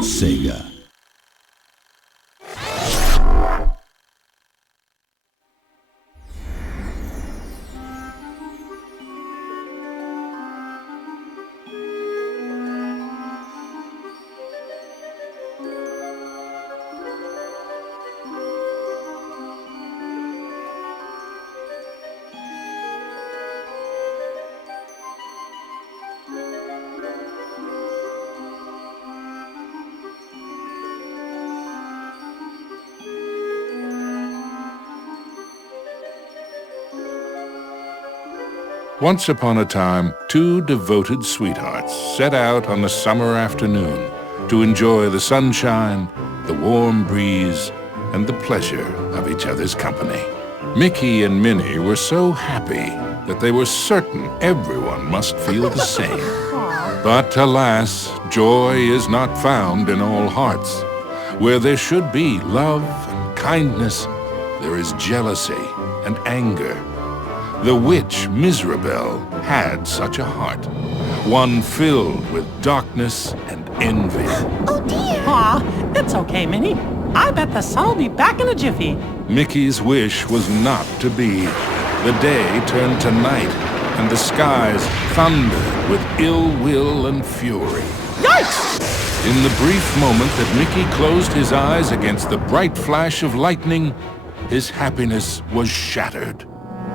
Sega. Once upon a time, two devoted sweethearts set out on a summer afternoon to enjoy the sunshine, the warm breeze, and the pleasure of each other's company. Mickey and Minnie were so happy that they were certain everyone must feel the same. But alas, joy is not found in all hearts. Where there should be love and kindness, there is jealousy and anger. The witch Mizrabel had such a heart, one filled with darkness and envy. Oh dear! Aw, it's okay, Minnie. I bet the sun will be back in a jiffy. Mickey's wish was not to be. The day turned to night, and the skies thundered with ill will and fury. Yikes! In the brief moment that Mickey closed his eyes against the bright flash of lightning, his happiness was shattered.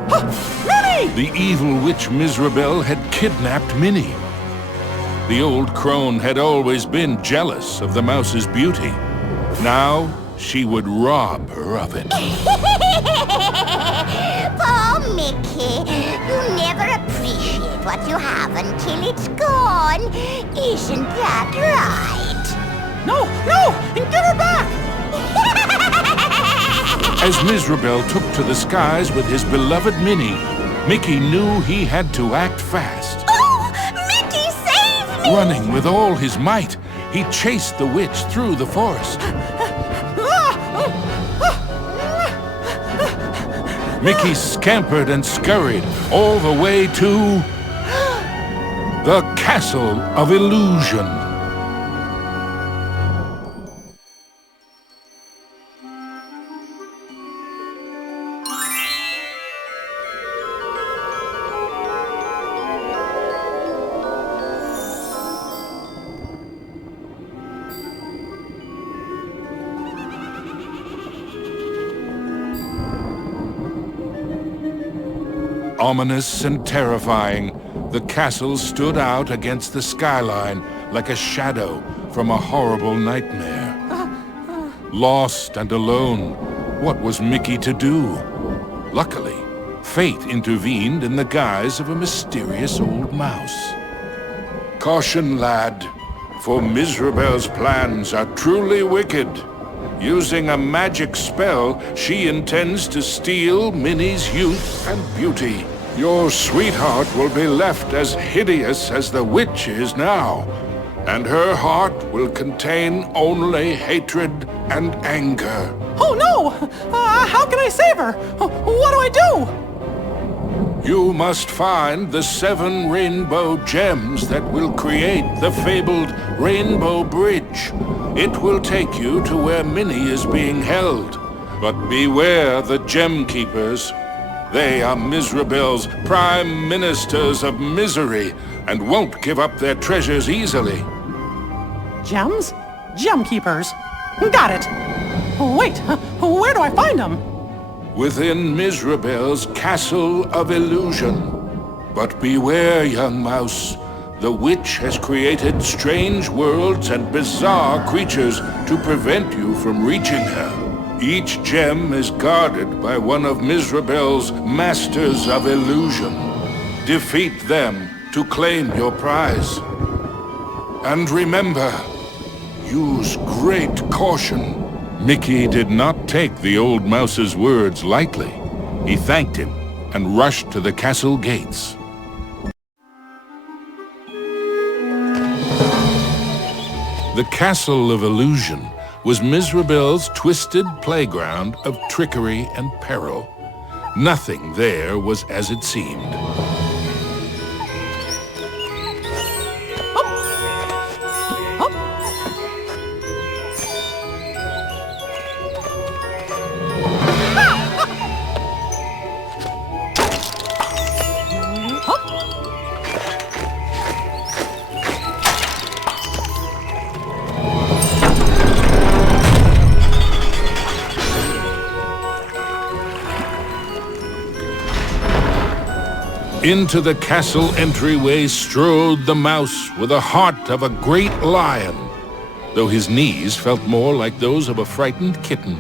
Minnie! The evil witch Mizrabel had kidnapped Minnie. The old crone had always been jealous of the mouse's beauty. Now she would rob her of it. Poor Mickey, you never appreciate what you have until it's gone. Isn't that right? No! Give her back! As Mizrabel took to the skies with his beloved Minnie, Mickey knew he had to act fast. Oh, Mickey, save me! Running with all his might, he chased the witch through the forest. Mickey scampered and scurried all the way to the Castle of Illusion. Ominous and terrifying, the castle stood out against the skyline like a shadow from a horrible nightmare. Lost and alone, what was Mickey to do? Luckily, fate intervened in the guise of a mysterious old mouse. Caution, lad, for Mizrabel's plans are truly wicked. Using a magic spell, she intends to steal Minnie's youth and beauty. Your sweetheart will be left as hideous as the witch is now, and her heart will contain only hatred and anger. Oh no! How can I save her? What do I do? You must find the 7 rainbow gems that will create the fabled Rainbow Bridge. It will take you to where Minnie is being held. But beware the Gem Keepers. They are Mizrabel's prime ministers of misery and won't give up their treasures easily. Gems? Gem keepers. Got it. Wait, where do I find them? Within Mizrabel's Castle of Illusion. But beware, young mouse. The witch has created strange worlds and bizarre creatures to prevent you from reaching her. Each gem is guarded by one of Mizrabel's Masters of Illusion. Defeat them to claim your prize. And remember, use great caution. Mickey did not take the old mouse's words lightly. He thanked him and rushed to the castle gates. The Castle of Illusion was Mizrabel's twisted playground of trickery and peril. Nothing there was as it seemed. Into the castle entryway strode the mouse with the heart of a great lion, though his knees felt more like those of a frightened kitten.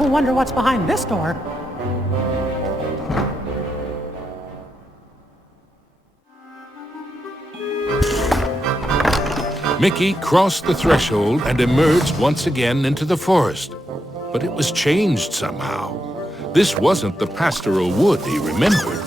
I wonder what's behind this door. Mickey crossed the threshold and emerged once again into the forest. But it was changed somehow. This wasn't the pastoral wood he remembered.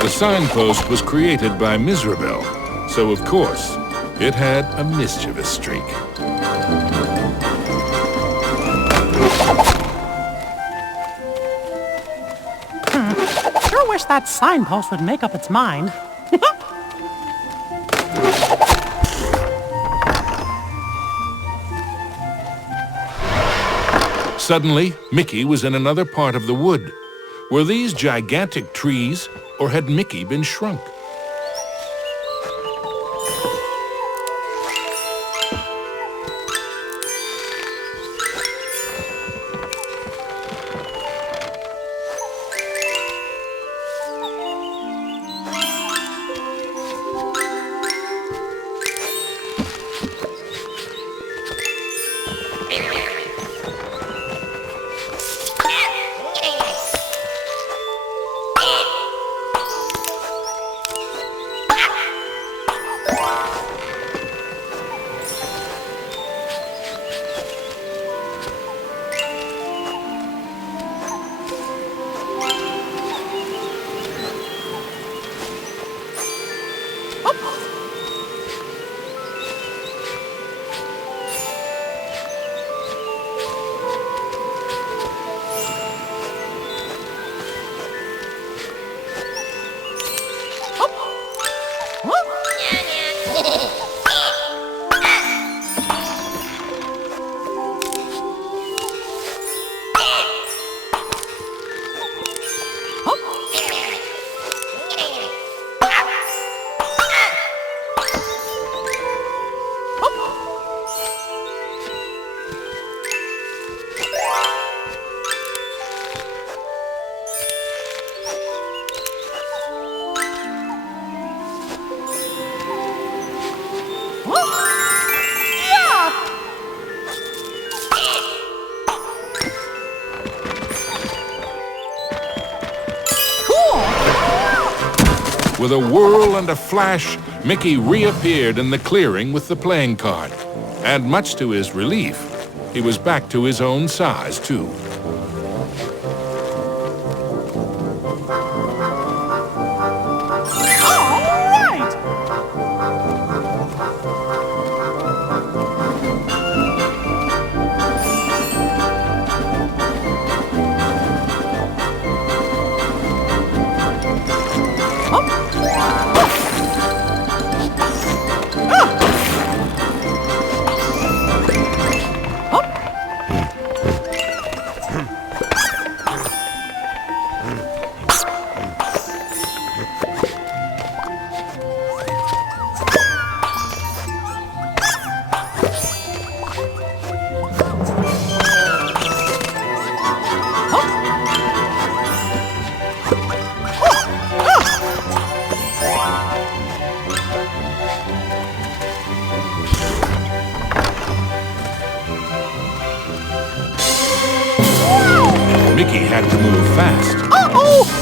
The signpost was created by Mizrabel, so of course, it had a mischievous streak. Sure wish that signpost would make up its mind. Suddenly, Mickey was in another part of the wood. Were these gigantic trees, or had Mickey been shrunk? With a whirl and a flash, Mickey reappeared in the clearing with the playing card. And much to his relief, he was back to his own size, too. Mickey had to move fast. Uh-oh!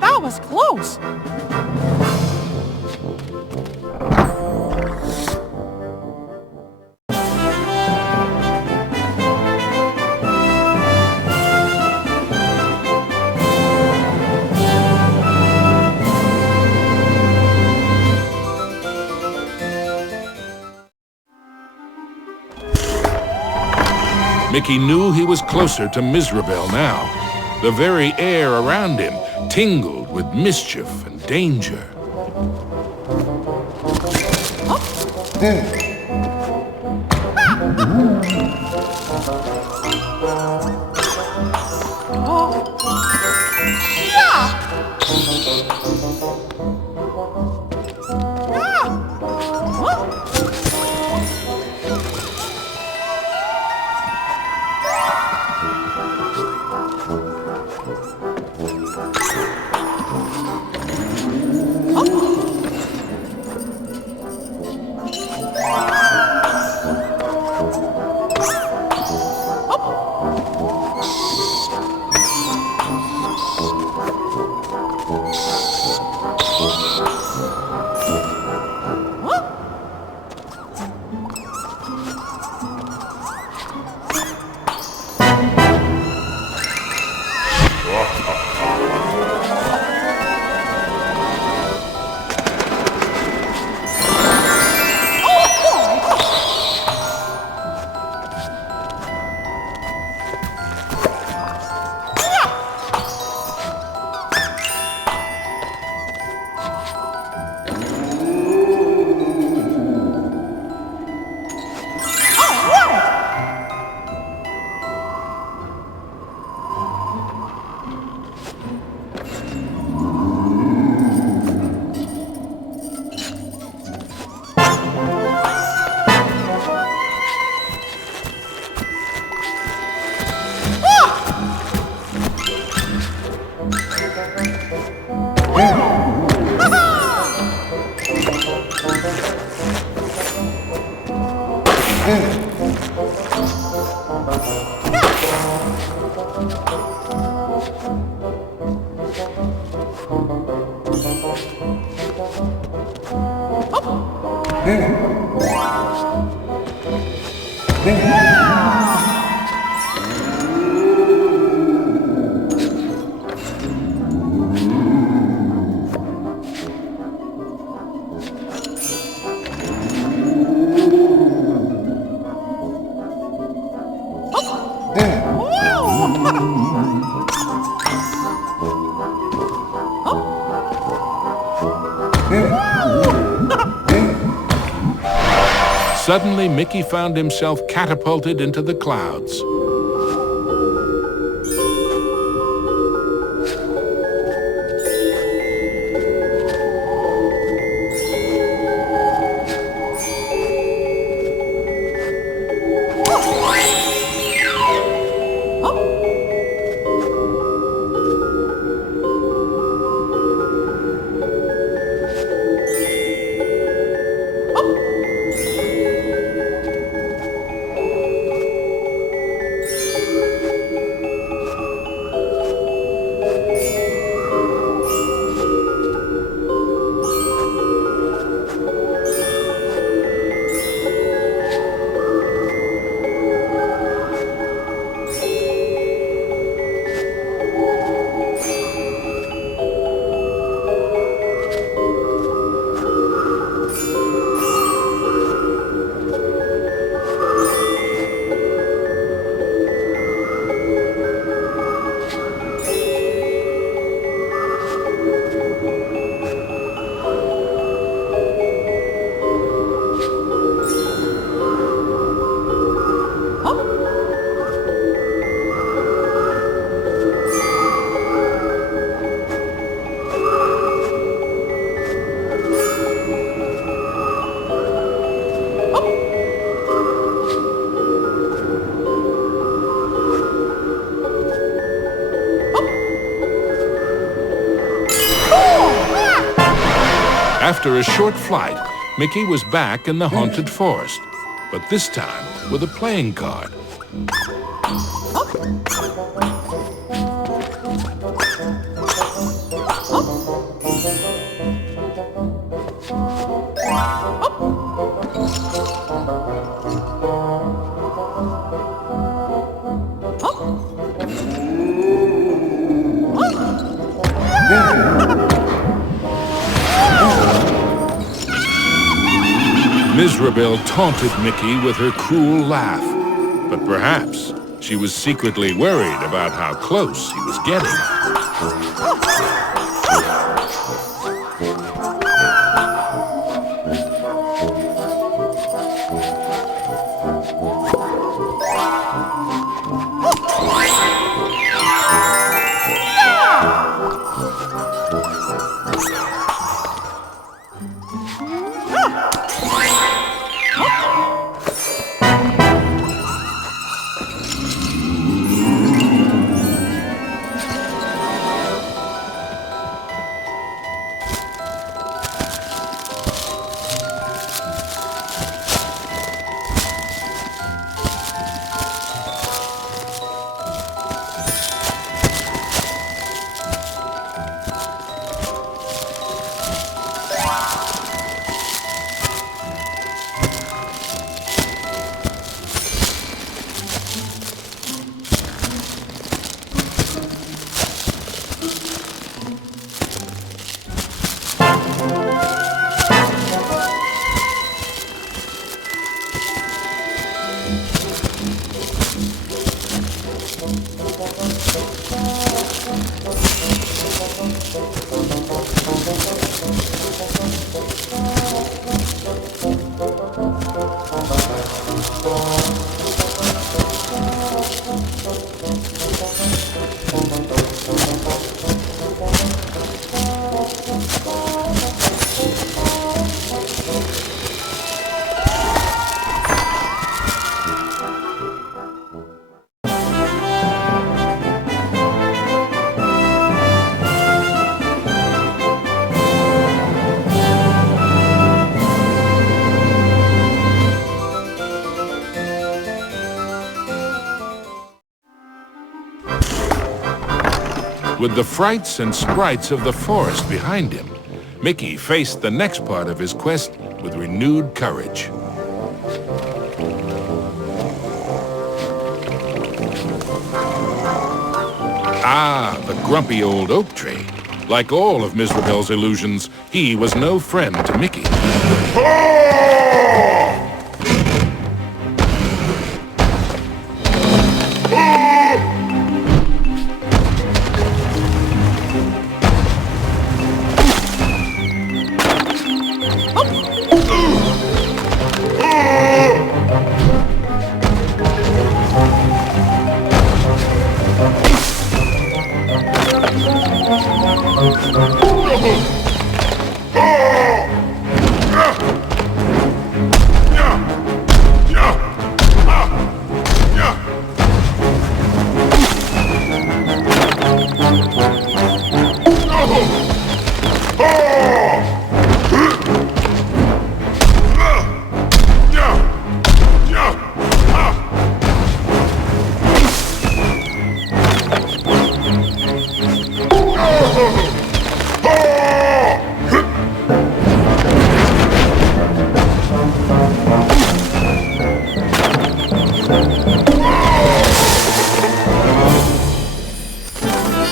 That was close. Mickey knew he was closer to Mizrabel now. The very air around him tingled with mischief and danger. Suddenly, Mickey found himself catapulted into the clouds. After a short flight, Mickey was back in the haunted forest, but this time with a playing card. Mizrabel taunted Mickey with her cruel laugh, but perhaps she was secretly worried about how close he was getting. With the frights and sprites of the forest behind him, Mickey faced the next part of his quest with renewed courage. Ah, the grumpy old oak tree. Like all of Mizrabel's illusions, he was no friend to Mickey.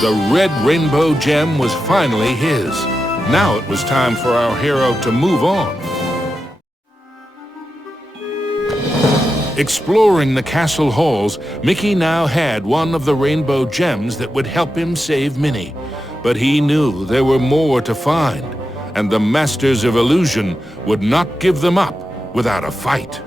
The red rainbow gem was finally his. Now it was time for our hero to move on. Exploring the castle halls, Mickey now had one of the rainbow gems that would help him save Minnie. But he knew there were more to find, and the Masters of Illusion would not give them up without a fight.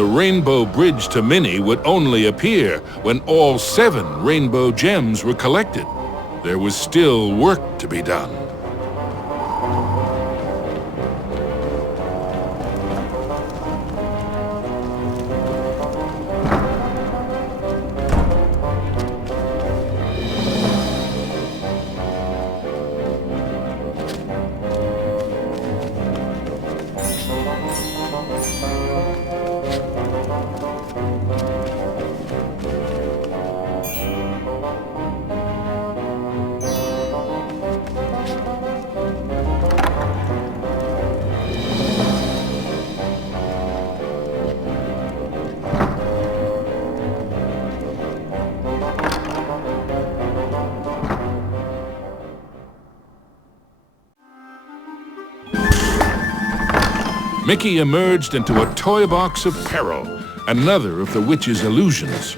The rainbow bridge to Minnie would only appear when all 7 rainbow gems were collected. There was still work to be done. Mickey emerged into a toy box of peril, another of the witch's illusions.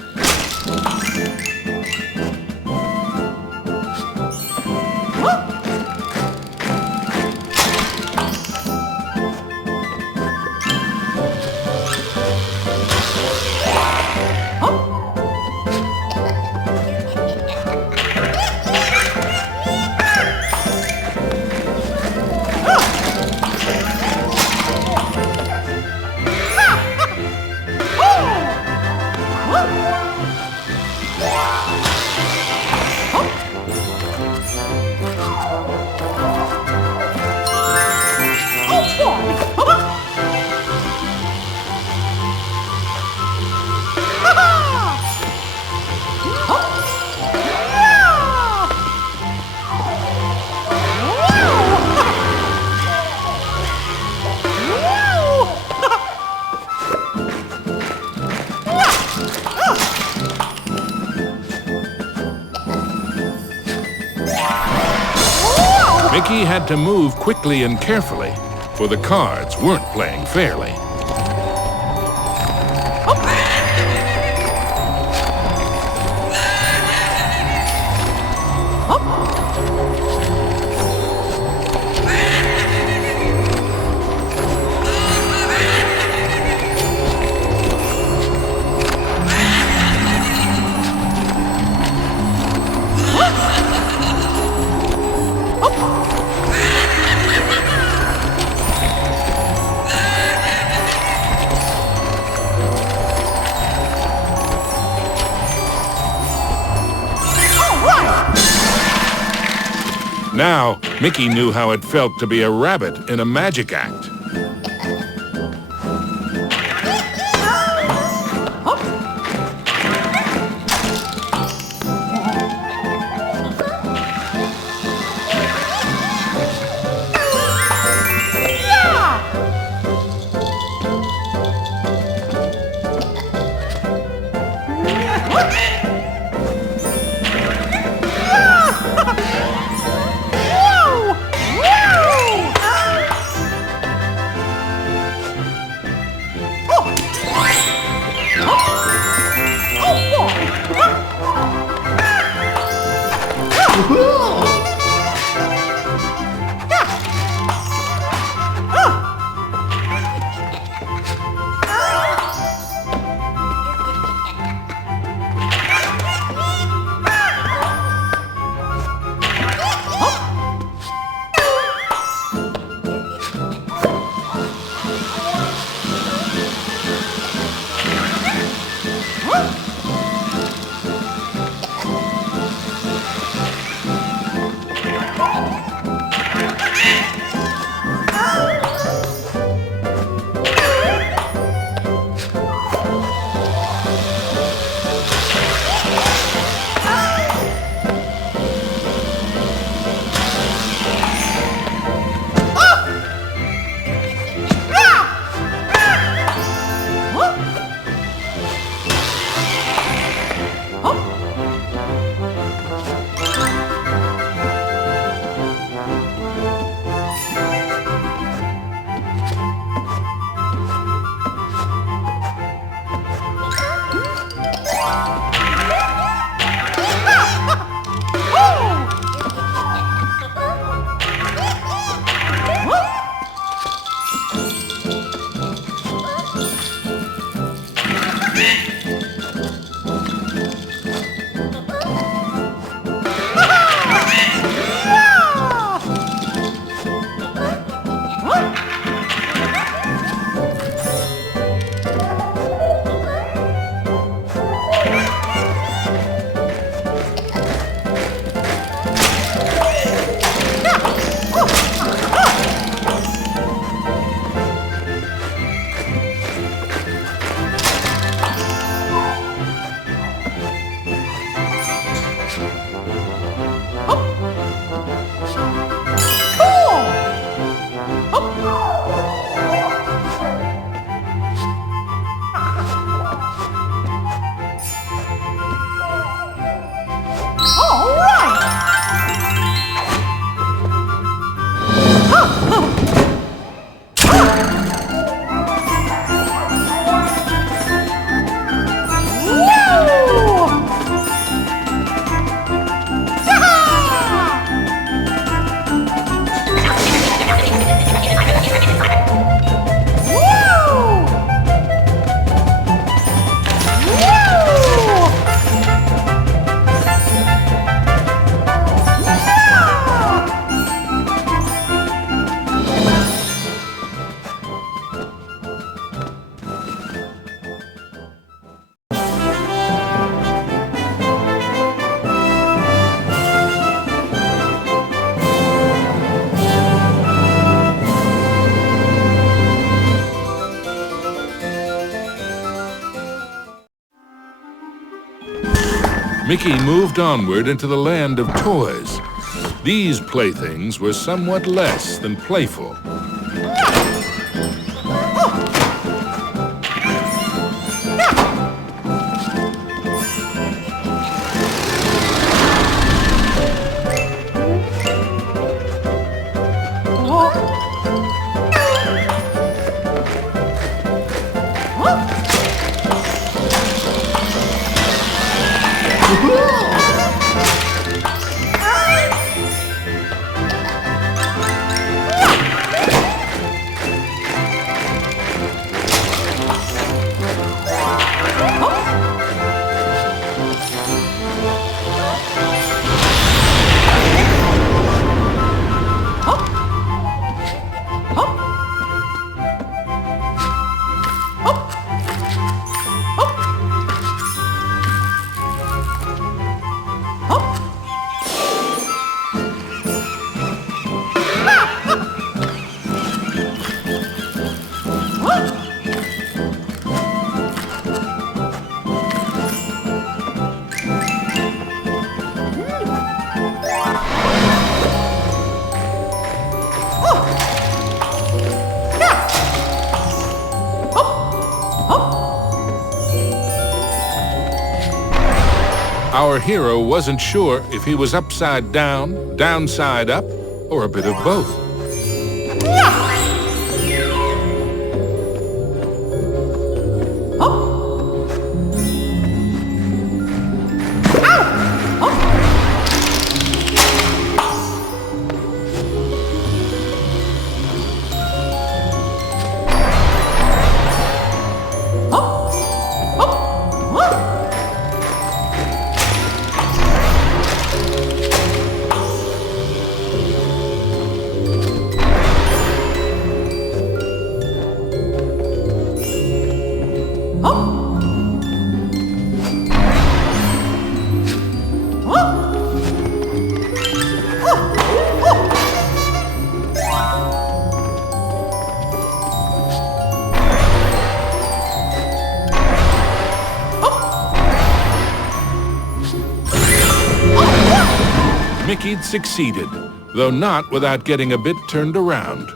Mickey had to move quickly and carefully, for the cards weren't playing fairly. Now, Mickey knew how it felt to be a rabbit in a magic act. Mickey moved onward into the land of toys. These playthings were somewhat less than playful. Our hero wasn't sure if he was upside down, downside up, or a bit of both. Mickey'd succeeded, though not without getting a bit turned around.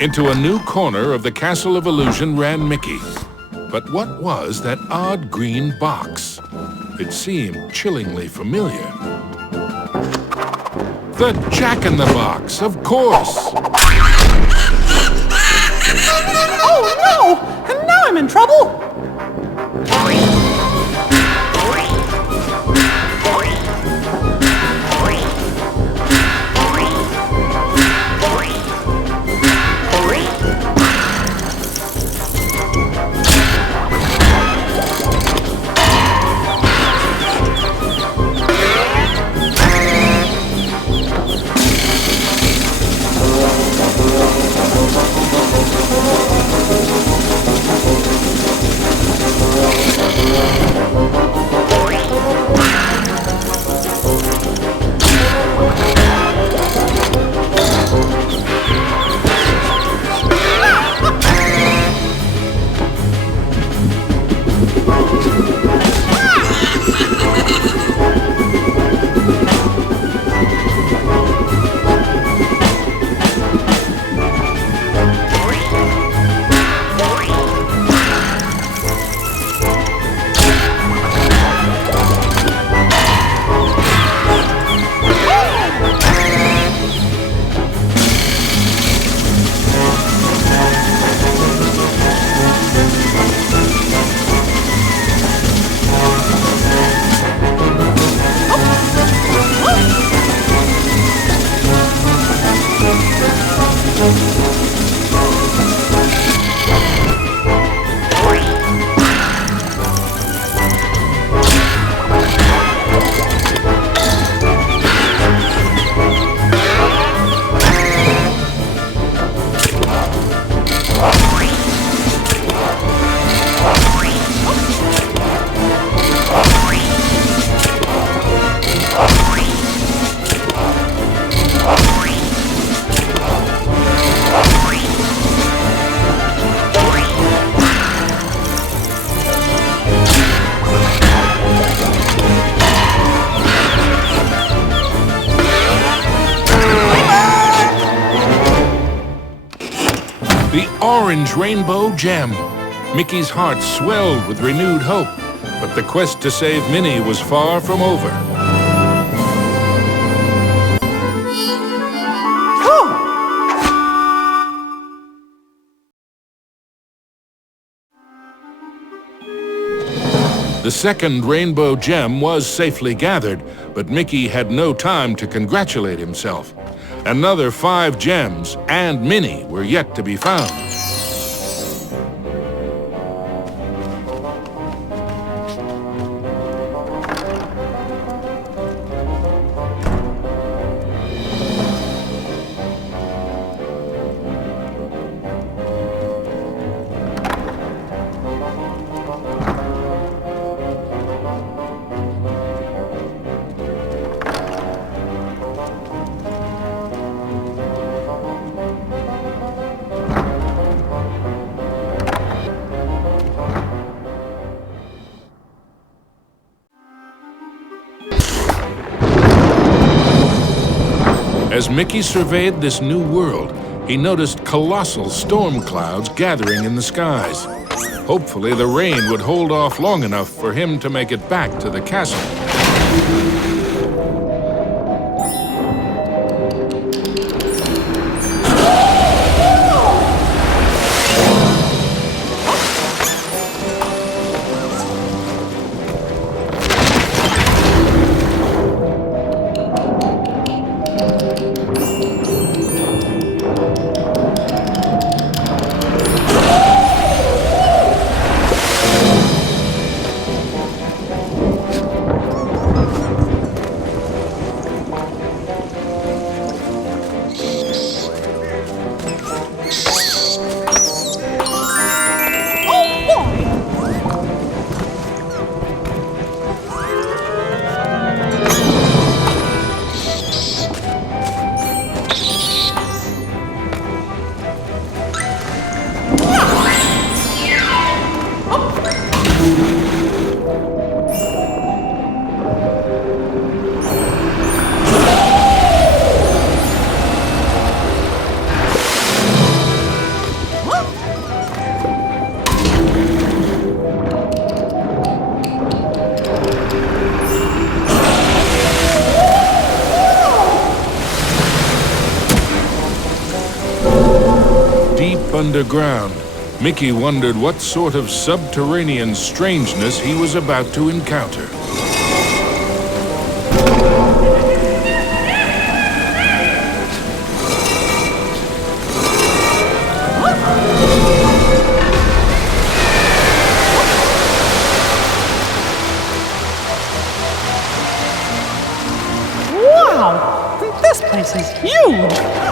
Into a new corner of the Castle of Illusion ran Mickey. But what was that odd green box? It seemed chillingly familiar. The Jack-in-the-Box, of course! Oh no! And now I'm in trouble! Orange rainbow gem. Mickey's heart swelled with renewed hope, but the quest to save Minnie was far from over. The second rainbow gem was safely gathered, but Mickey had no time to congratulate himself. Another 5 gems and Minnie were yet to be found. As Mickey surveyed this new world, he noticed colossal storm clouds gathering in the skies. Hopefully, the rain would hold off long enough for him to make it back to the castle. deep underground, Mickey wondered what sort of subterranean strangeness he was about to encounter. Wow! This place is huge!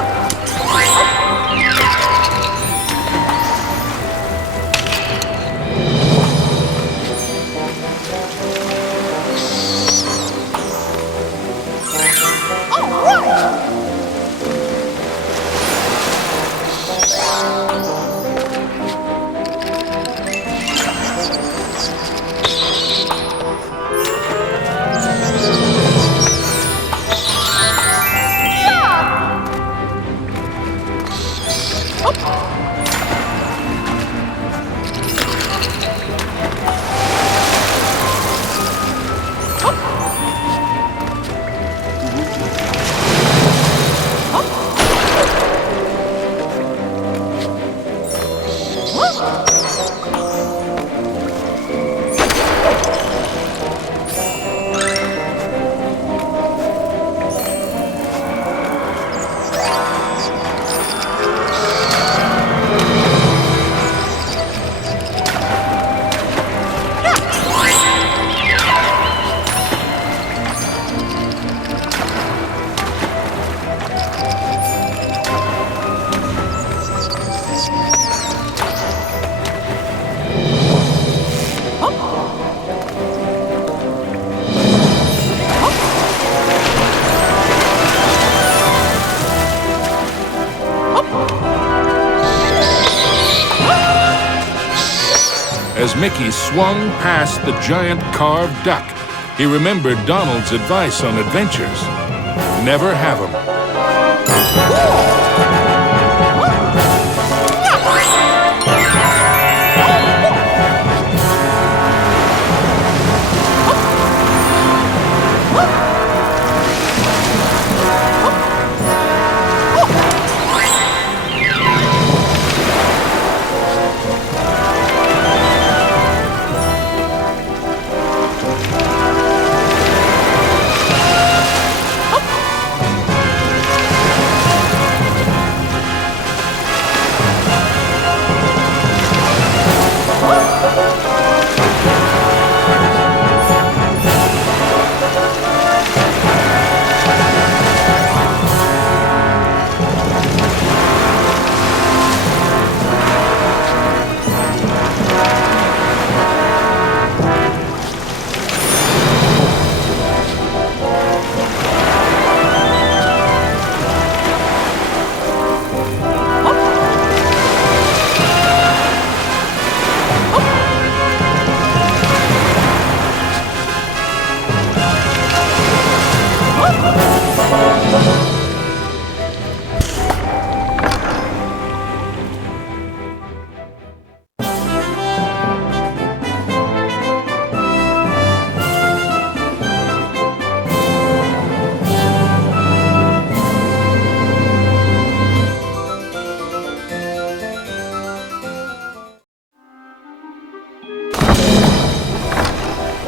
As Mickey swung past the giant carved duck, he remembered Donald's advice on adventures. Never have 'em.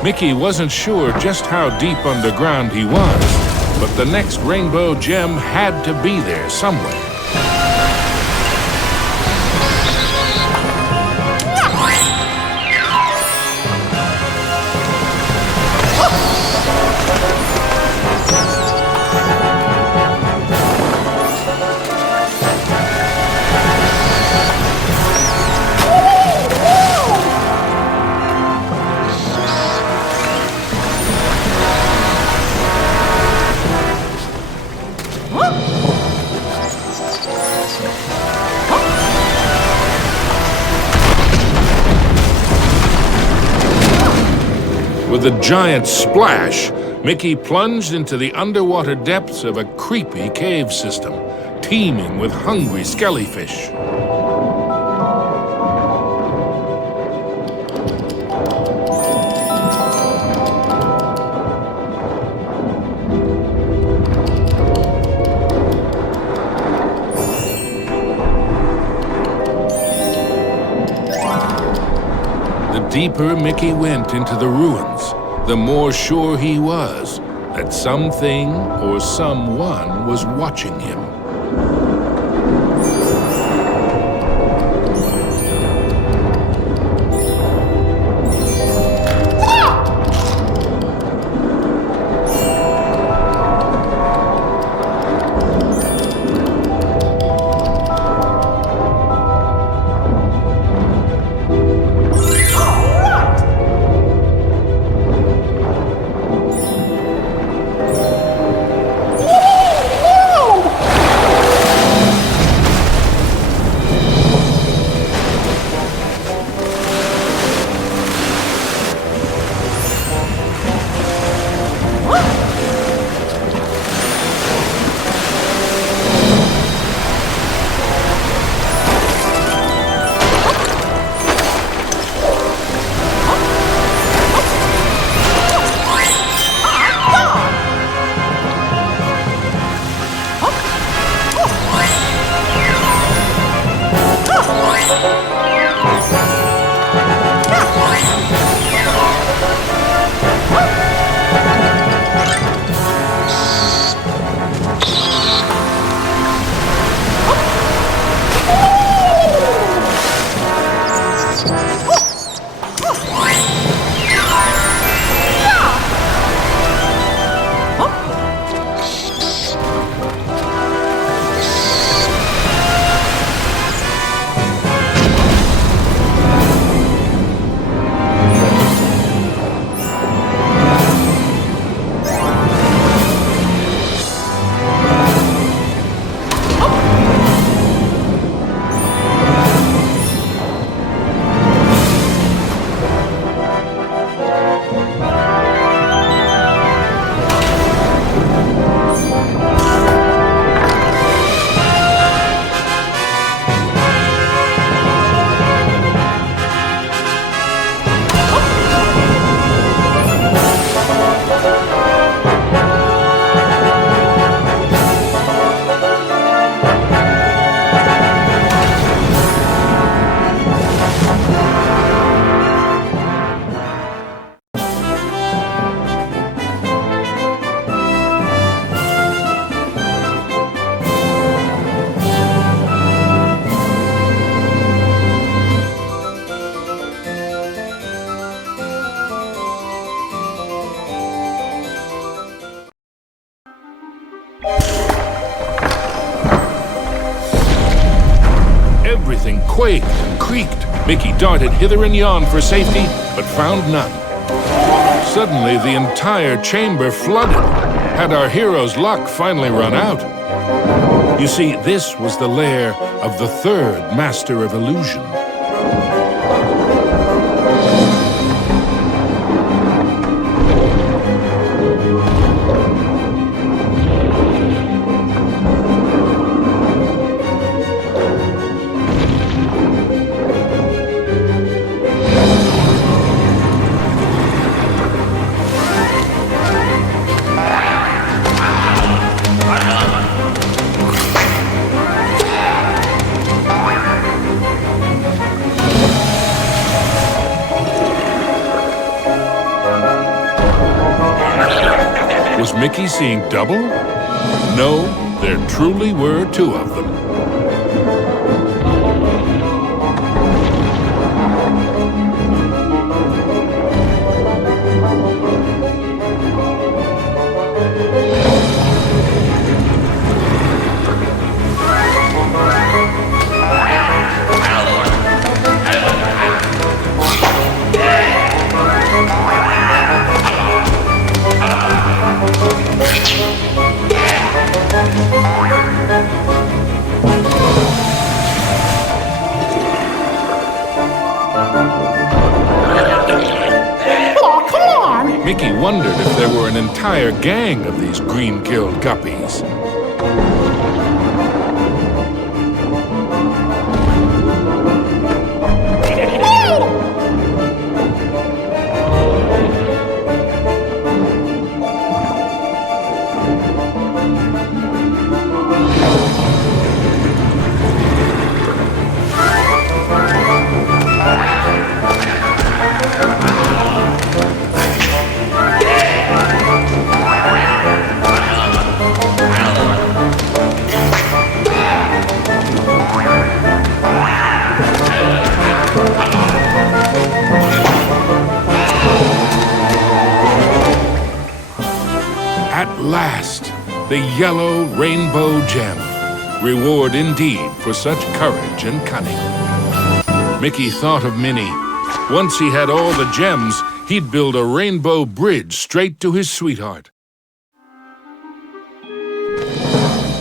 Mickey wasn't sure just how deep underground he was, but the next rainbow gem had to be there somewhere. With a giant splash, Mickey plunged into the underwater depths of a creepy cave system, teeming with hungry skellyfish. deeper Mickey went into the ruins, the more sure he was that something or someone was watching him. Everything quaked and creaked. Mickey darted hither and yon for safety, but found none. Suddenly, the entire chamber flooded. Had our hero's luck finally run out? You see, this was the lair of the third Master of Illusion. Was Mickey seeing double? No, there truly were two of them. Mickey wondered if there were an entire gang of these green-killed guppies. the yellow rainbow gem. Reward indeed for such courage and cunning. Mickey thought of Minnie. Once he had all the gems, he'd build a rainbow bridge straight to his sweetheart.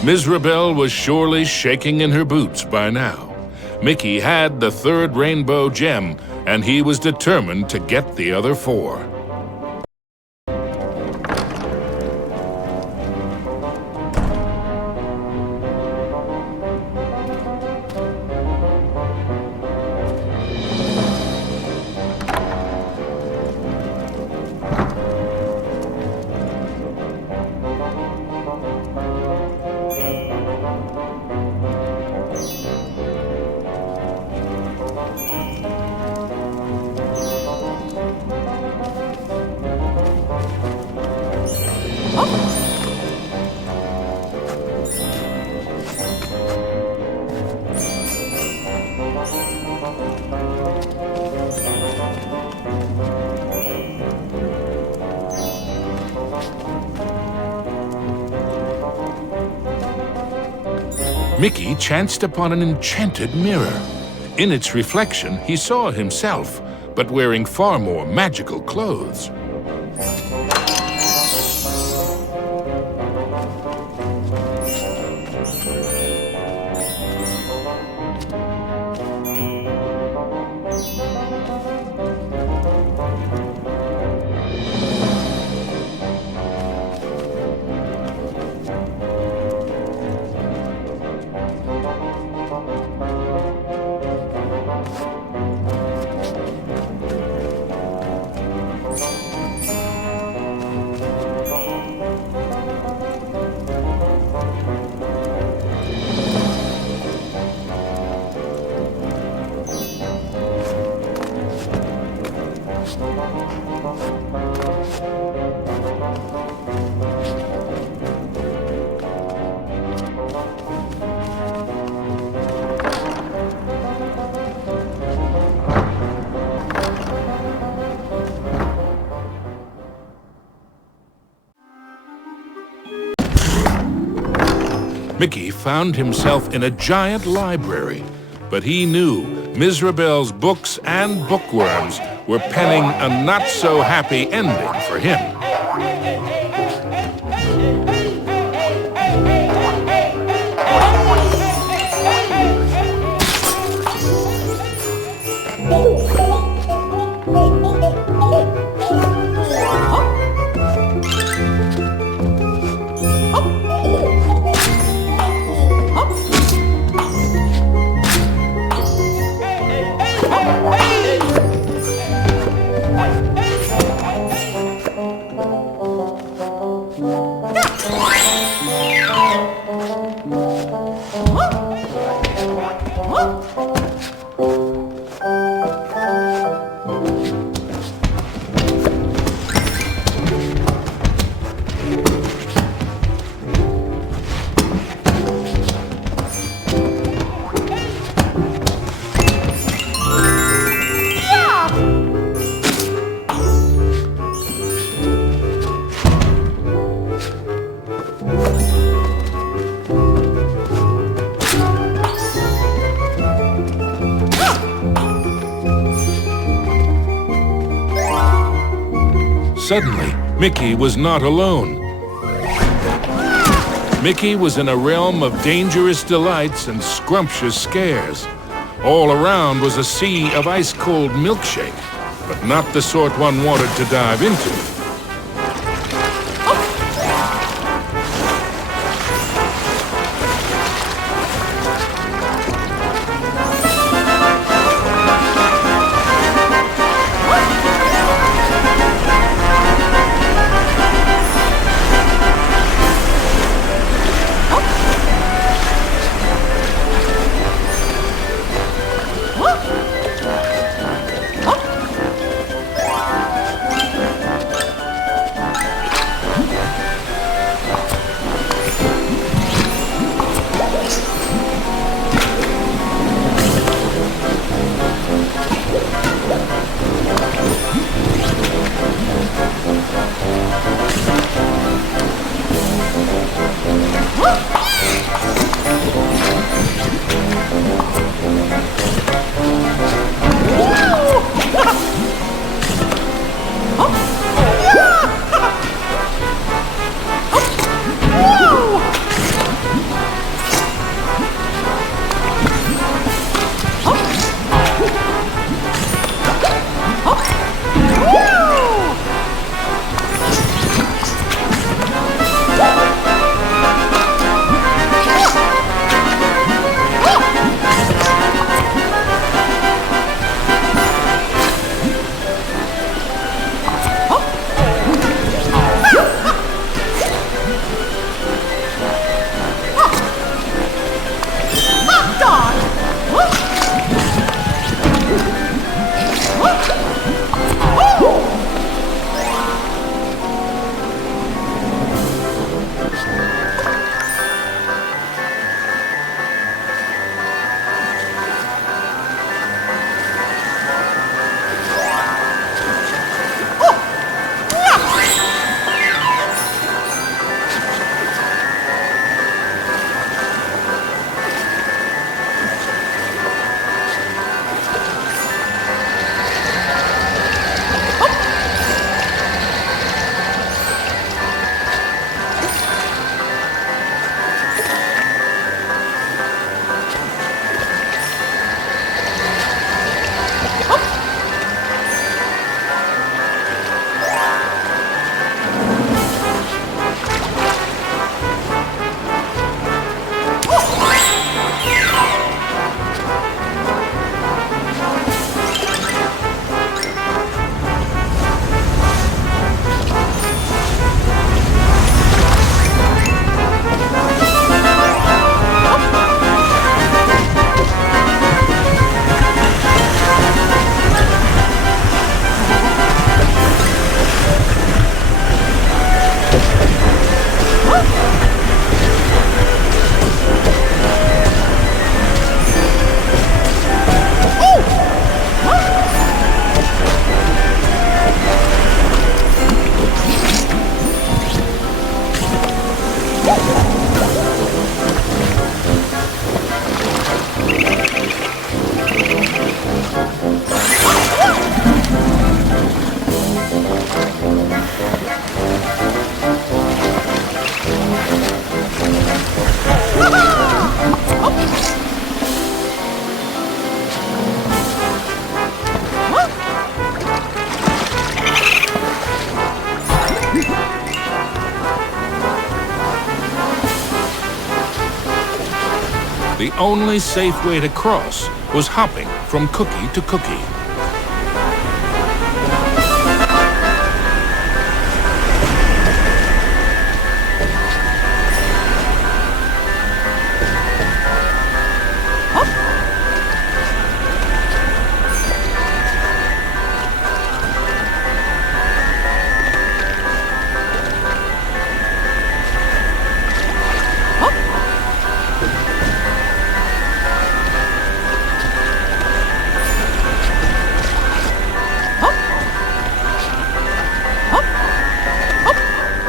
Mizrabel was surely shaking in her boots by now. Mickey had the third rainbow gem, and he was determined to get the other 4. Mickey chanced upon an enchanted mirror. In its reflection, he saw himself, but wearing far more magical clothes. Mickey found himself in a giant library, but he knew Mizrabel's books and bookworms were penning a not-so-happy ending for him. Suddenly, Mickey was not alone. Mickey was in a realm of dangerous delights and scrumptious scares. All around was a sea of ice-cold milkshake, but not the sort one wanted to dive into. The only safe way to cross was hopping from cookie to cookie.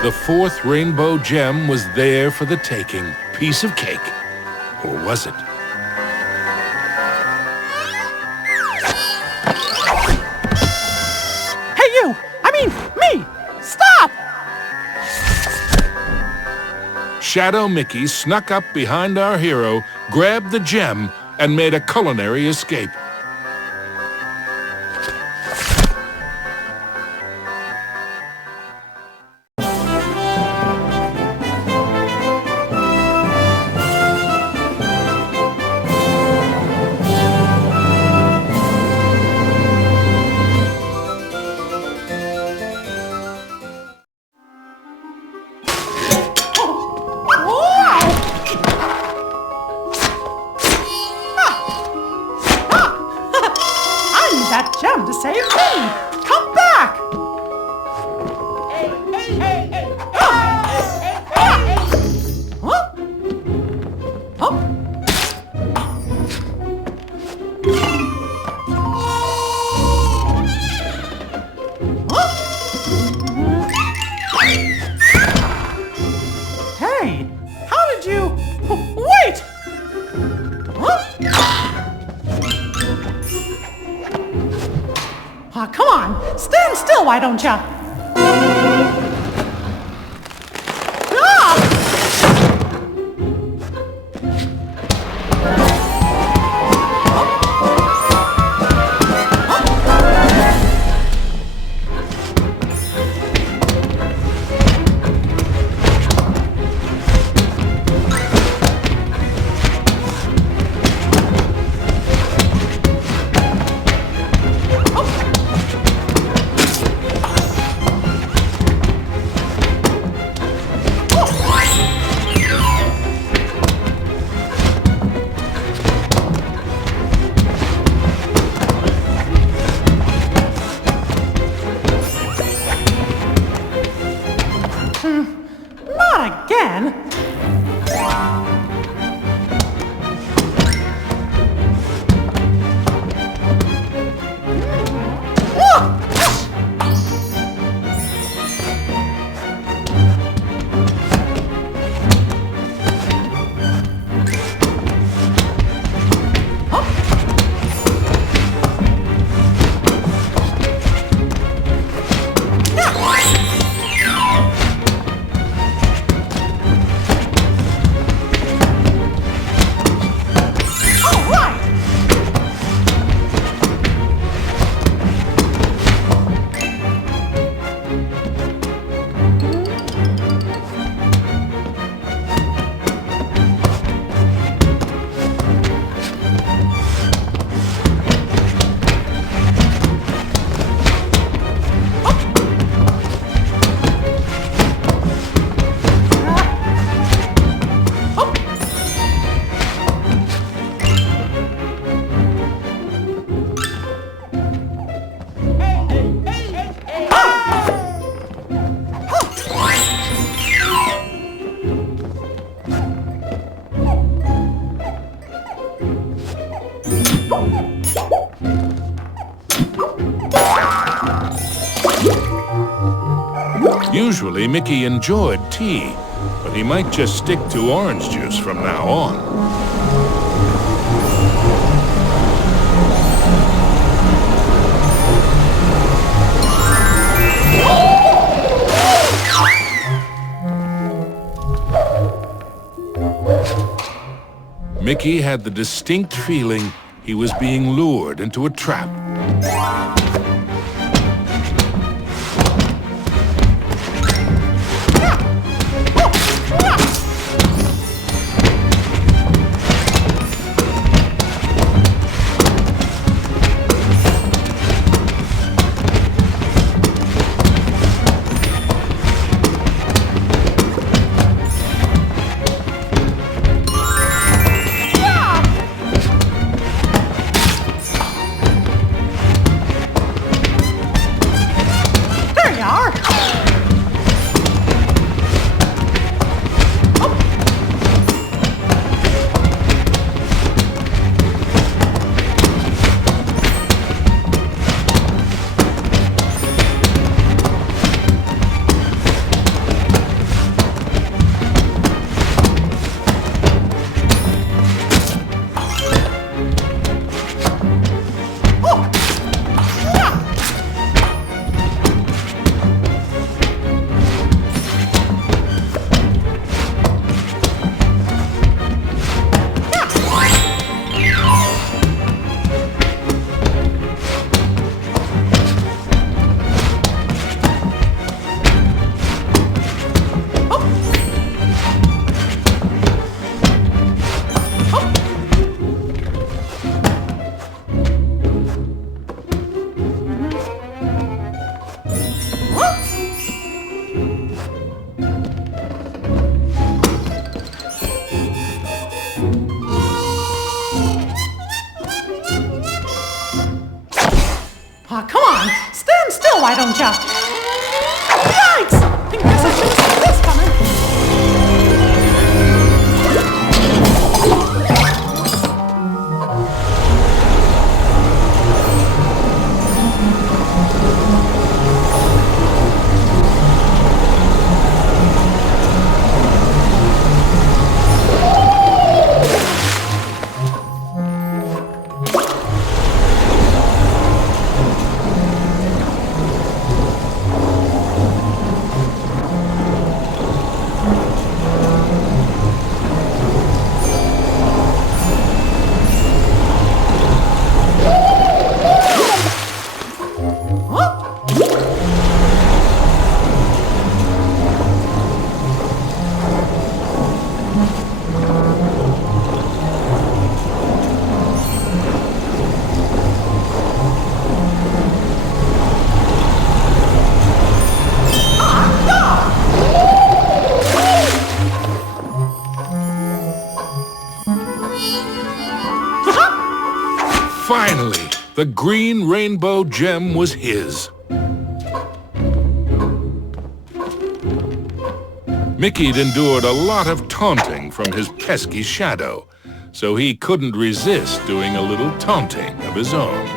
The fourth rainbow gem was there for the taking. Piece of cake. Or was it? Hey, you! I mean, me! Stop! Shadow Mickey snuck up behind our hero, grabbed the gem, and made a culinary escape. That gem to save me! Come back! Huh? Hey, how did you... Wait! Come on, stand still, why don't ya? Not again! Usually, Mickey enjoyed tea, but he might just stick to orange juice from now on. Mickey had the distinct feeling he was being lured into a trap. Aw, come on. Stand still, why don't ya? Yikes! I guess I shouldn't see this coming. Finally, the green rainbow gem was his. Mickey'd endured a lot of taunting from his pesky shadow, so he couldn't resist doing a little taunting of his own.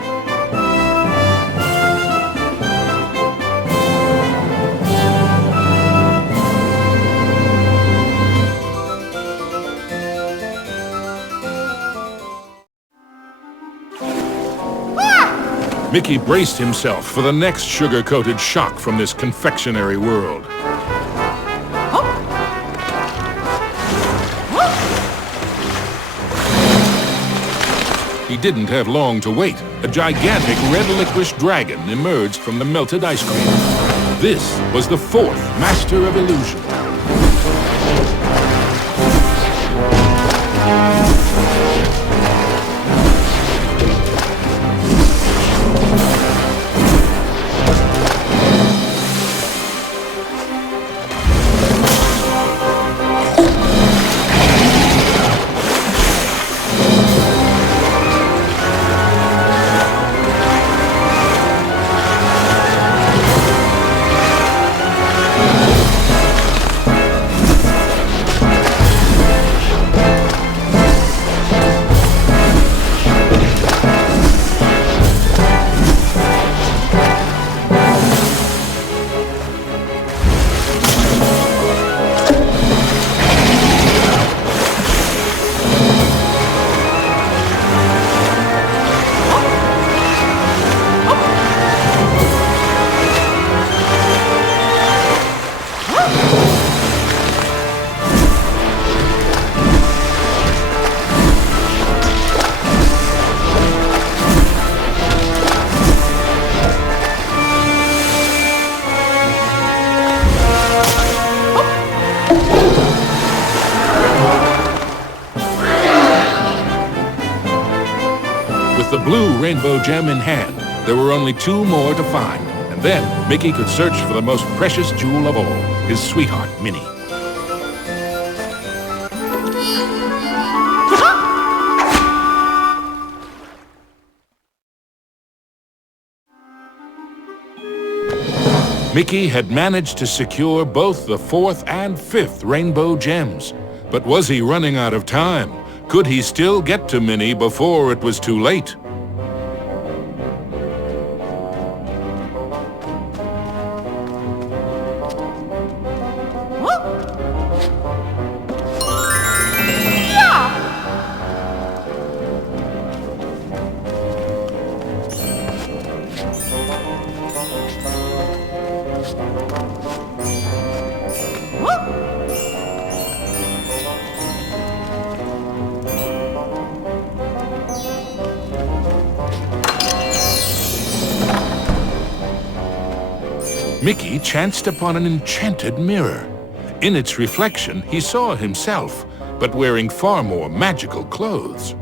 Mickey braced himself for the next sugar-coated shock from this confectionery world. He didn't have long to wait. A gigantic red licorice dragon emerged from the melted ice cream. This was the fourth Master of Illusion. With the blue rainbow gem in hand, there were only two more to find, and then Mickey could search for the most precious jewel of all, his sweetheart, Minnie. Mickey had managed to secure both the fourth and fifth rainbow gems. But was he running out of time? Could he still get to Minnie before it was too late? Mickey chanced upon an enchanted mirror. In its reflection, he saw himself, but wearing far more magical clothes.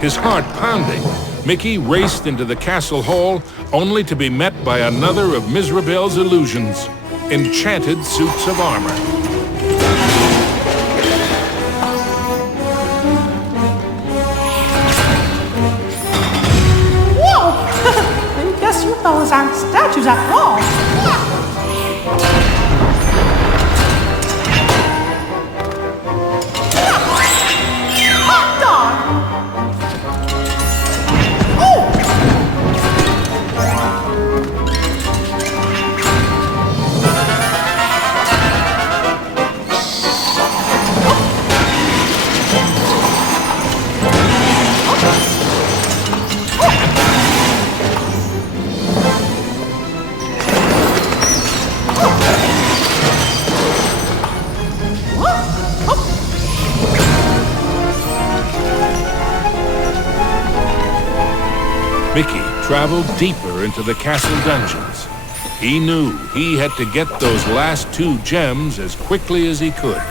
His heart pounding, Mickey raced into the castle hall only to be met by another of Mizrabel's illusions, enchanted suits of armor. Whoa! Guess you fellas aren't statues after all. Hot dog! Mickey traveled deeper into the castle dungeons. He knew he had to get those last 2 gems as quickly as he could.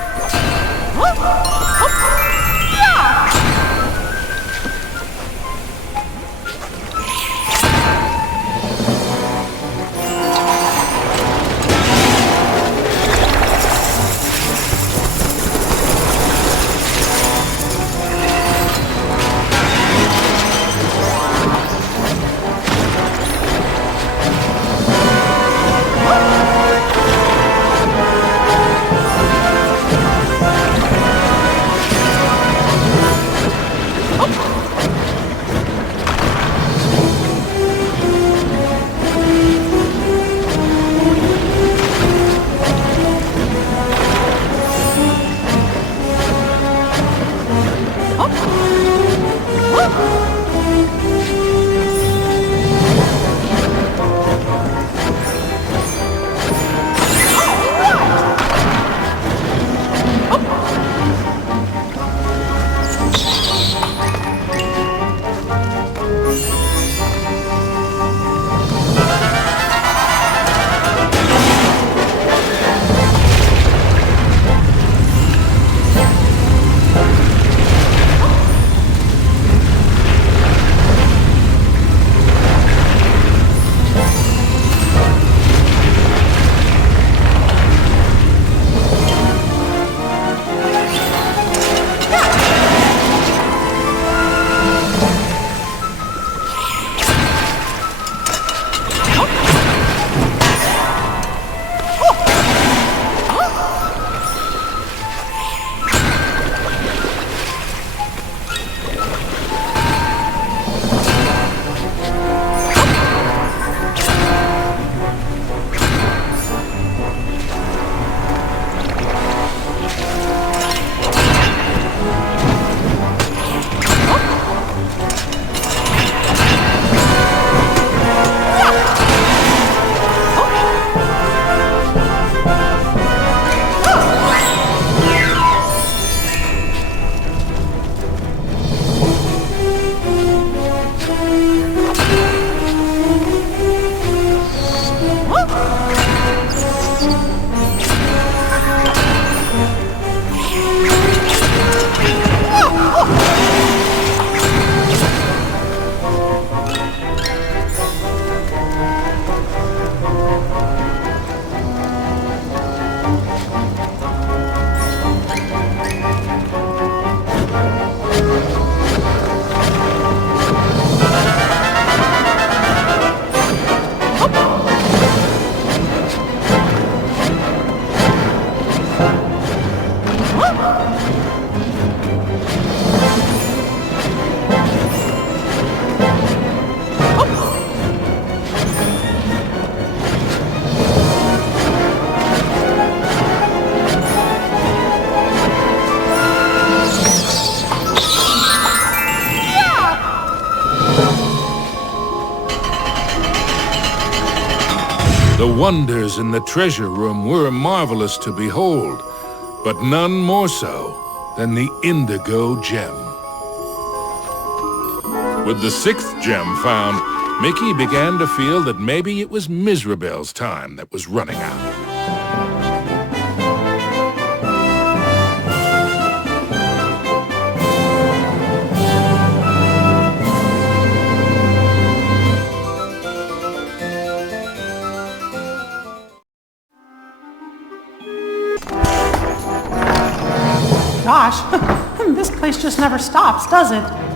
The wonders in the treasure room were marvelous to behold, but none more so than the indigo gem. With the 6th gem found, Mickey began to feel that maybe it was Mizrabel's time that was running out. gosh, this place just never stops, does it?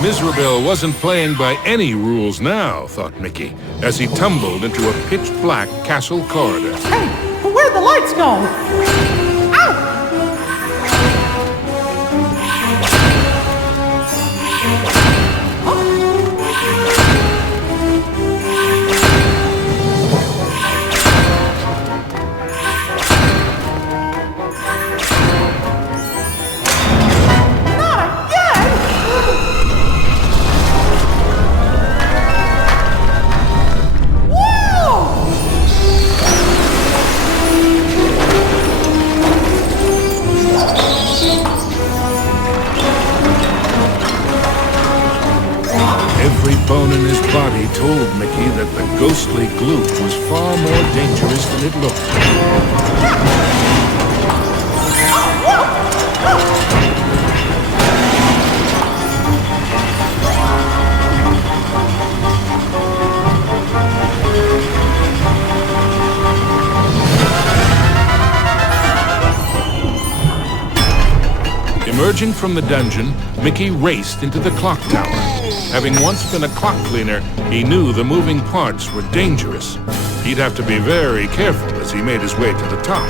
Mizrabel wasn't playing by any rules now, thought Mickey, as he tumbled into a pitch-black castle corridor. Hey, where'd the lights go? Ow! Every bone in his body told Mickey that the ghostly gloop was far more dangerous than it looked. Emerging from the dungeon, Mickey raced into the clock tower. Having once been a clock cleaner, he knew the moving parts were dangerous. He'd have to be very careful as he made his way to the top.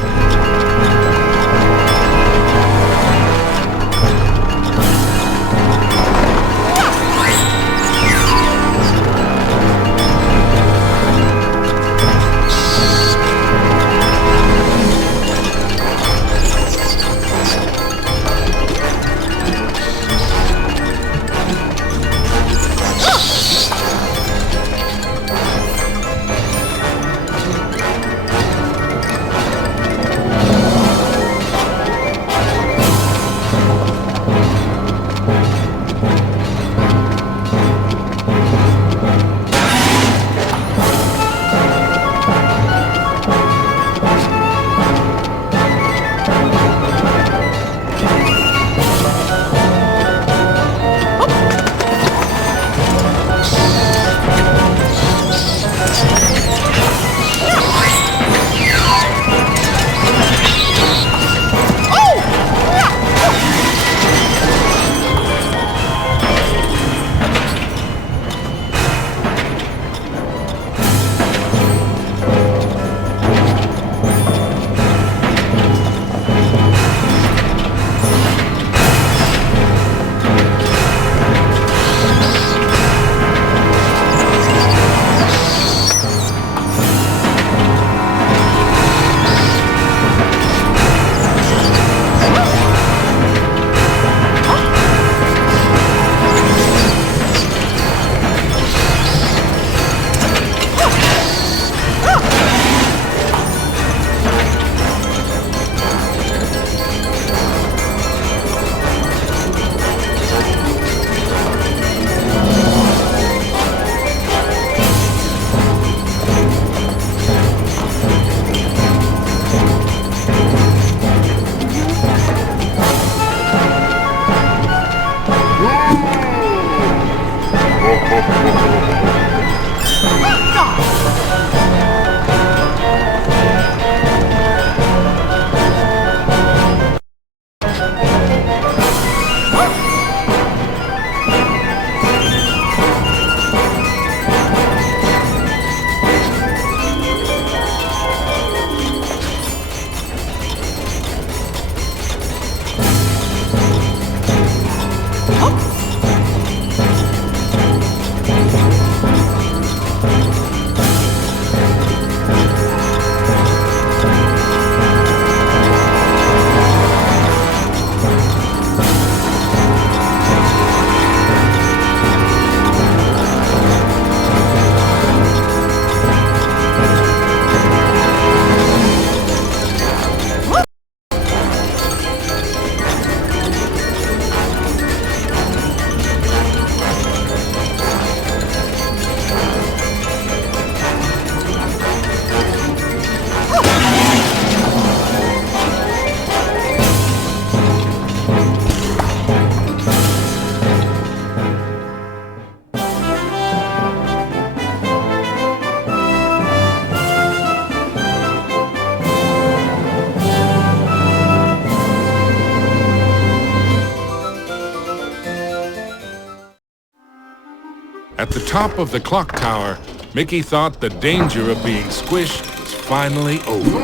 At the top of the clock tower, Mickey thought the danger of being squished was finally over.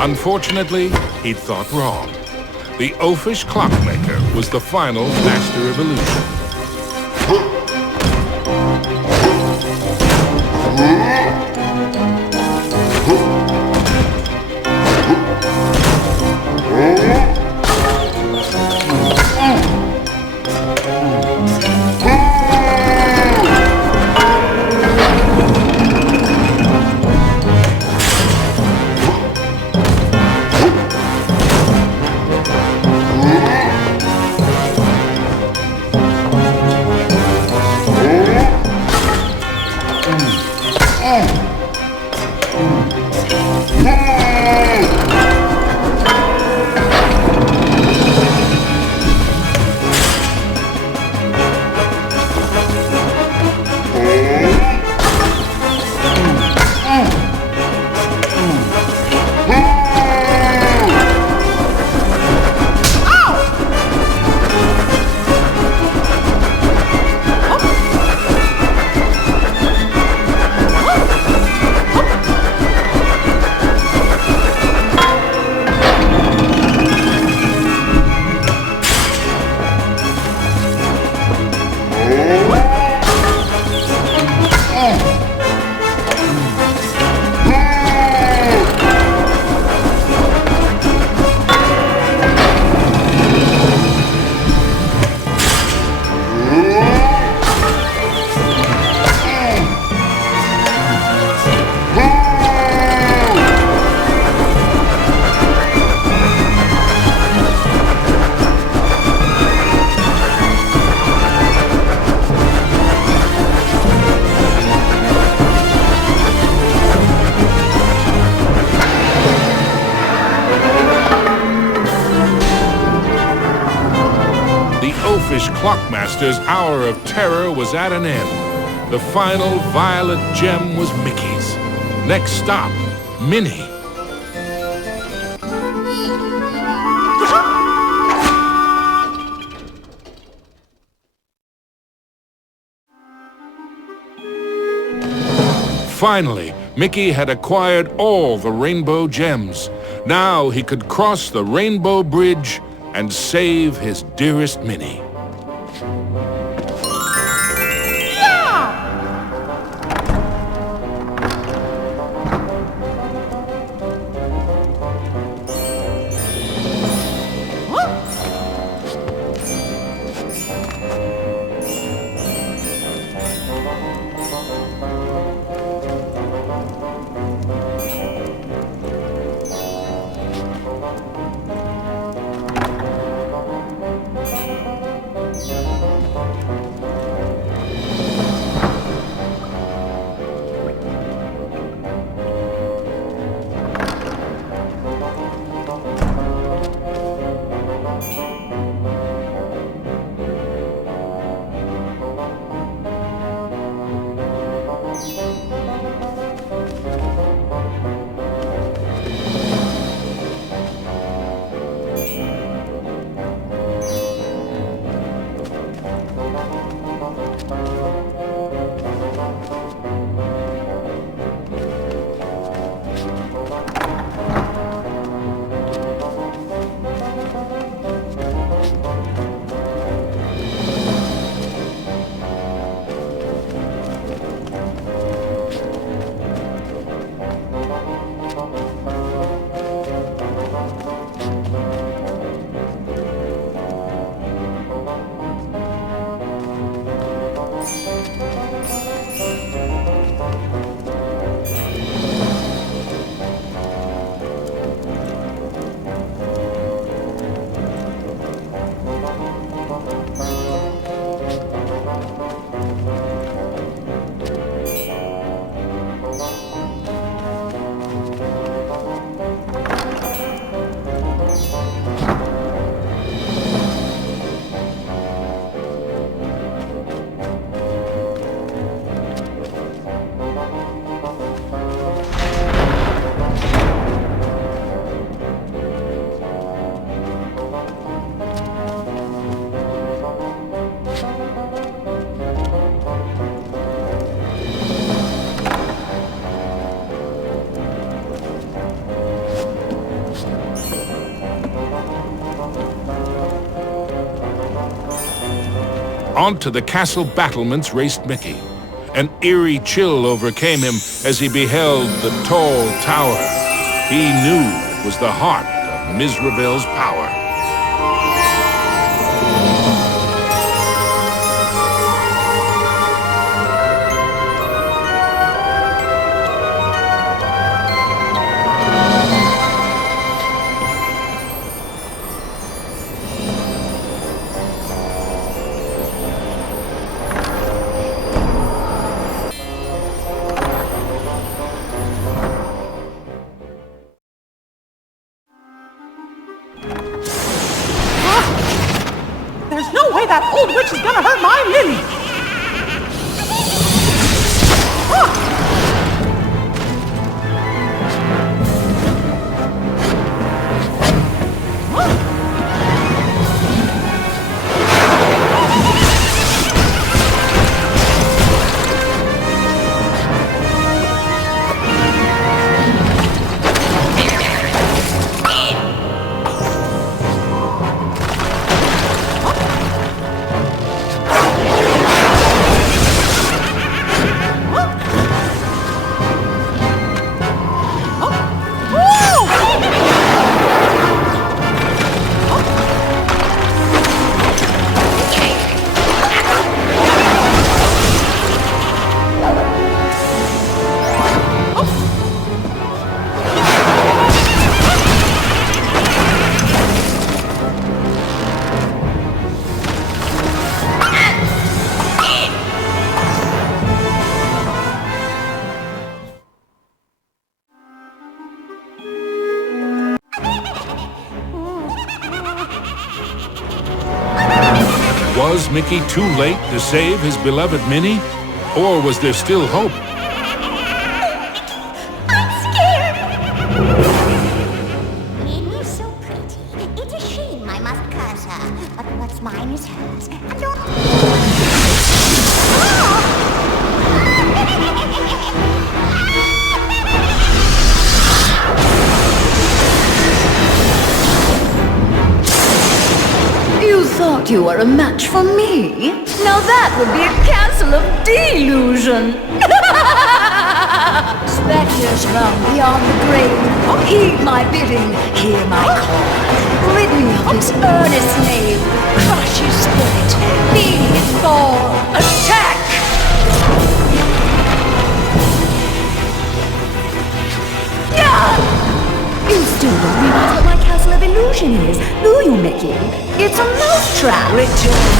Unfortunately, he'd thought wrong. The oafish clockmaker was the final master of illusion. Clockmaster's hour of terror was at an end. The final violet gem was Mickey's. Next stop, Minnie. Finally, Mickey had acquired all the rainbow gems. Now he could cross the rainbow bridge and save his dearest Minnie. Onto the castle battlements raced Mickey. An eerie chill overcame him as he beheld the tall tower. He knew it was the heart of Mizrabel's power. There's no way that old witch is gonna hurt my Minnie! Was Mickey too late to save his beloved Minnie? Or was there still hope? I'm scared! Minnie's so pretty. It's a shame I must curse her. But what's mine is hers. I don't... You thought you were a match for me? Now that would be a castle of delusion! Spectres round beyond the grave, heed my bidding, hear my call. Rid me of this earnest knave, crush his spirit, be his fall. Attack! You still don't realize what my castle of illusion is, do you, Mickey? It's a mousetrap. Return,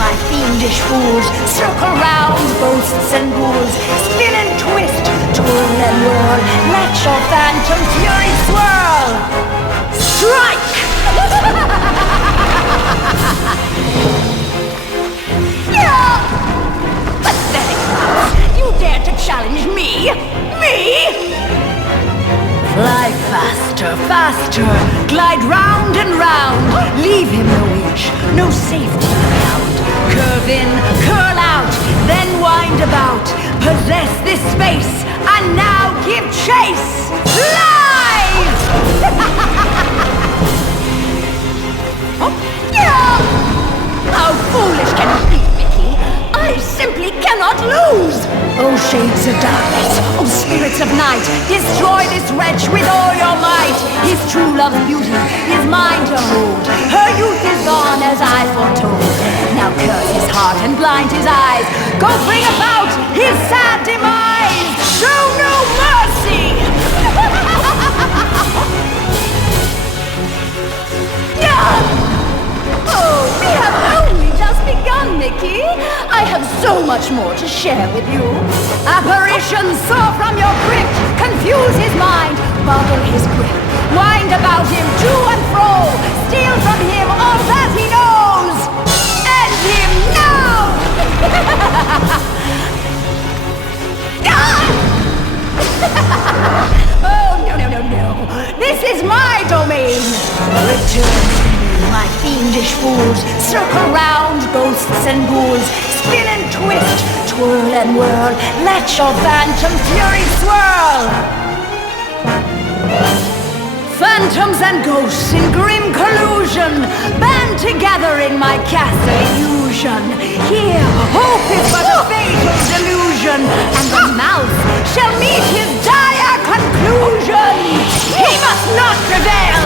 my fiendish fools. Circle round, ghosts and ghouls. Spin and twist, twirl and whirl. Let your phantom fury swirl. Strike! Pathetic mouse! You dare to challenge me? Me? Fly faster, faster, glide round and round. Leave him no inch, no safety ground. Curve in, curl out, then wind about. Possess this space, and now give chase. Fly! How foolish can you be, Mickey? I simply cannot lose! Oh, shades of darkness, oh, spirits of night, destroy this wretch with all your might! His true love's beauty is mine to hold. Her youth is gone as I foretold. Now curse his heart and blind his eyes. Go bring about his sad demise! Show no mercy! Oh, we have only just begun, Mickey. I have so much more to share with you. Apparitions soar from your crypt, confuse his mind, boggle his grip, wind about him to and fro, steal from him all that he knows. End him now! Oh, no. This is my domain. Return. My fiendish fools, circle round, ghosts and ghouls, spin and twist, twirl and whirl, let your phantom fury swirl! Phantoms and ghosts in grim collusion band together in my castle illusion. Here, hope is but a fatal delusion, and the mouse shall meet his dire conclusion. He must not prevail.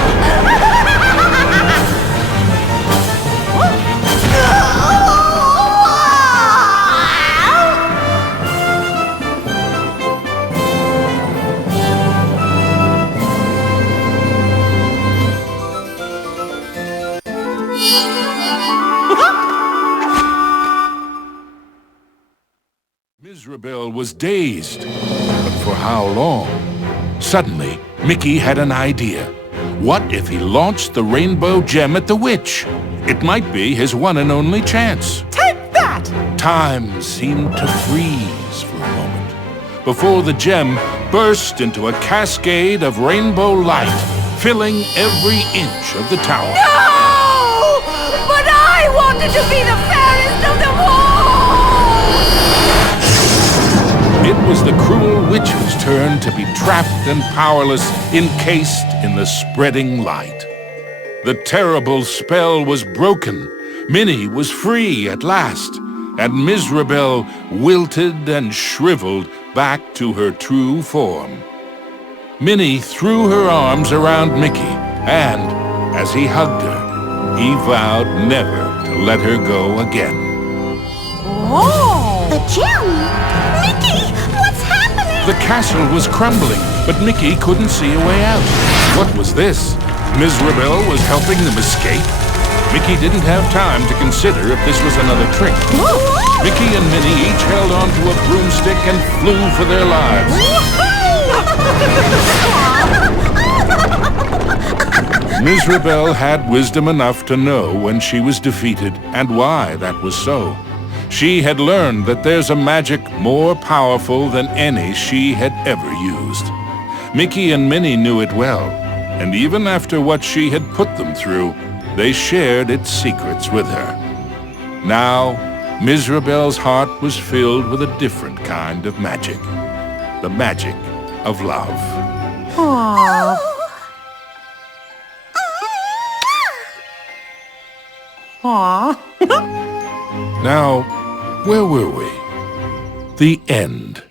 Mizrabel was dazed, but for how long? Suddenly, Mickey had an idea. What if he launched the rainbow gem at the witch? It might be his one and only chance. Take that! Time seemed to freeze for a moment before the gem burst into a cascade of rainbow light, filling every inch of the tower. No! But I wanted to be the fairest of them all! It was the cruel witch's turn to be trapped and powerless, encased in the spreading light. The terrible spell was broken. Minnie was free at last, and Mizrabel wilted and shriveled back to her true form. Minnie threw her arms around Mickey, and as he hugged her, he vowed never to let her go again. Oh! The gem? Mickey, what's happening? The castle was crumbling, but Mickey couldn't see a way out. What was this? Mizrabel was helping them escape? Mickey didn't have time to consider if this was another trick. Mickey and Minnie each held onto a broomstick and flew for their lives. Mizrabel had wisdom enough to know when she was defeated and why that was so. She had learned that there's a magic more powerful than any she had ever used. Mickey and Minnie knew it well, and even after what she had put them through, they shared its secrets with her. Now, Mizrabel's heart was filled with a different kind of magic. The magic of love. Aww. Aww. Now, where were we? The end.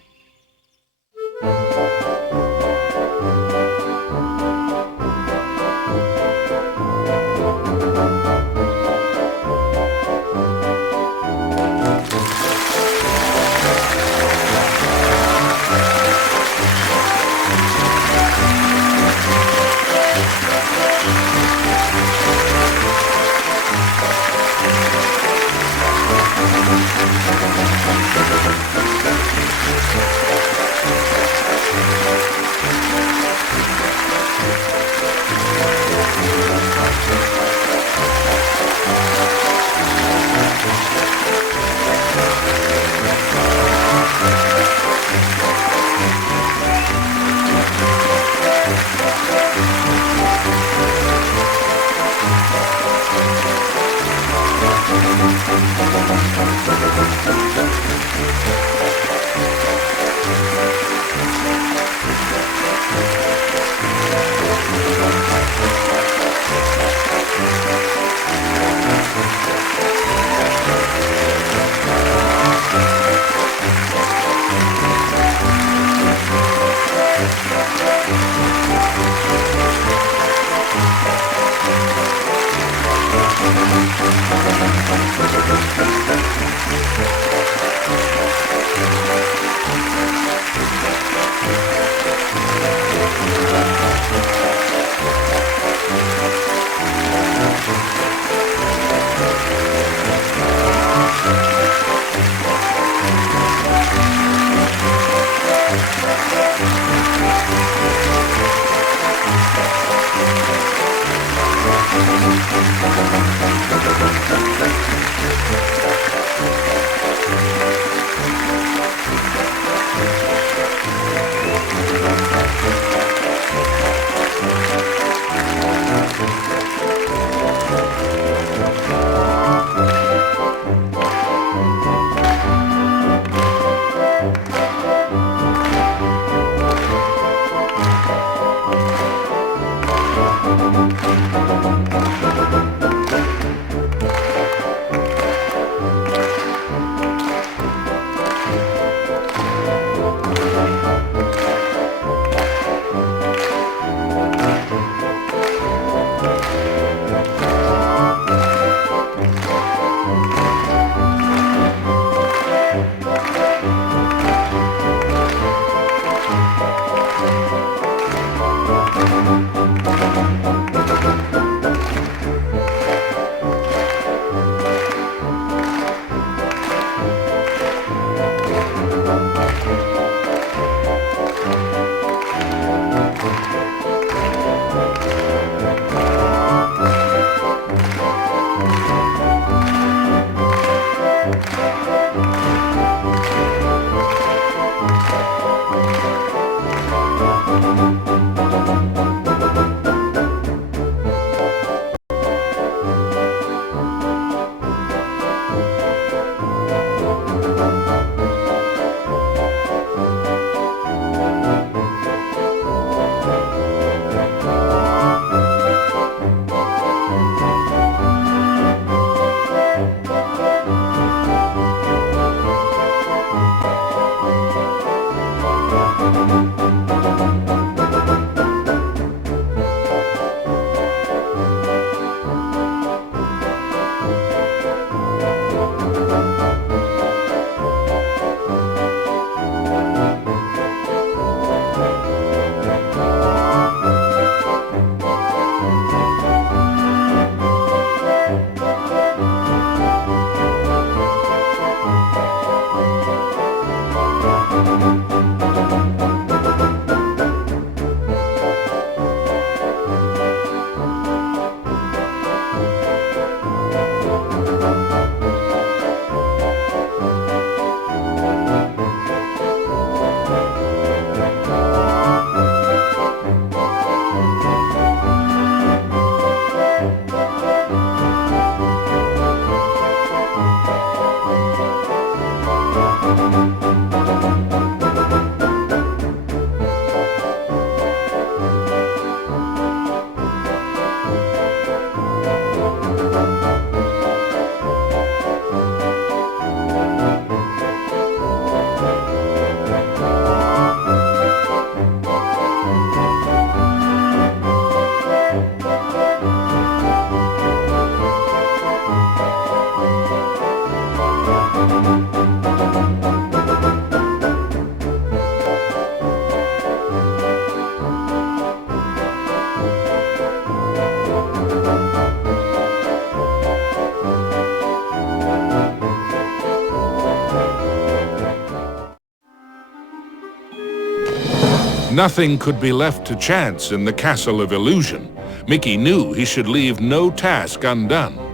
Nothing could be left to chance in the Castle of Illusion. Mickey knew he should leave no task undone.